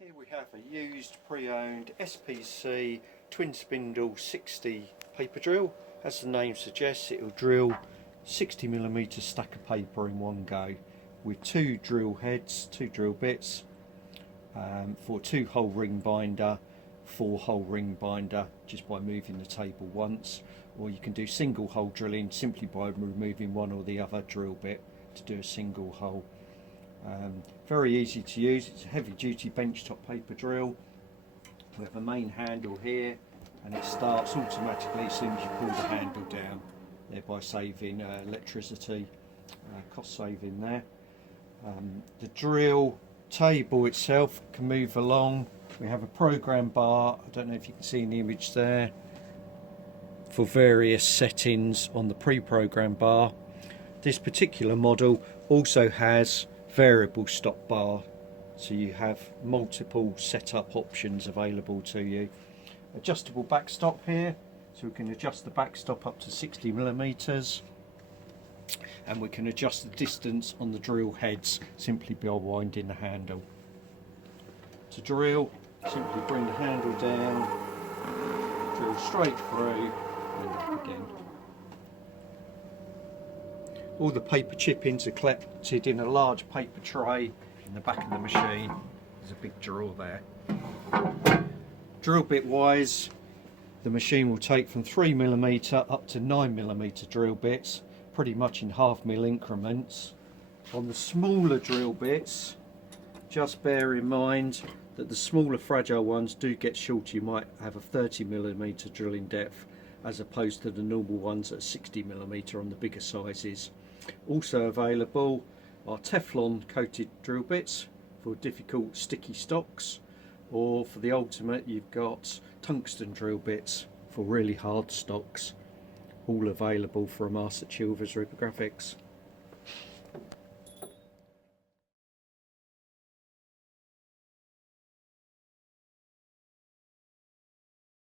Here we have a used pre-owned SPC twin spindle 60 paper drill. As the name suggests, it will drill 60mm stack of paper in one go with two drill heads, two drill bits for 2-hole ring binder, 4-hole ring binder just by moving the table once, or you can do single hole drilling simply by removing one or the other drill bit to do a single hole. Very easy to use. It's a heavy duty benchtop paper drill. We have a main handle here and it starts automatically as soon as you pull the handle down, thereby saving electricity, cost saving there. The drill table itself can move along. We have a program bar, I don't know if you can see in the image there, for various settings on the pre-program bar. This particular model also has variable stop bar, so you have multiple setup options available to you. Adjustable backstop here, so we can adjust the backstop up to 60mm, and we can adjust the distance on the drill heads simply by winding the handle. To drill, simply bring the handle down, drill straight through and up again. All the paper chippings are collected in a large paper tray in the back of the machine. There's a big drill there. Drill bit wise, the machine will take from 3mm up to 9mm drill bits, pretty much in 1/2 mil increments. On the smaller drill bits, just bear in mind that the smaller fragile ones do get shorter. You might have a 30mm drilling depth as opposed to the normal ones at 60mm on the bigger sizes. Also available are Teflon coated drill bits for difficult sticky stocks, or for the ultimate you've got tungsten drill bits for really hard stocks, all available from us at Chilvers Graphics.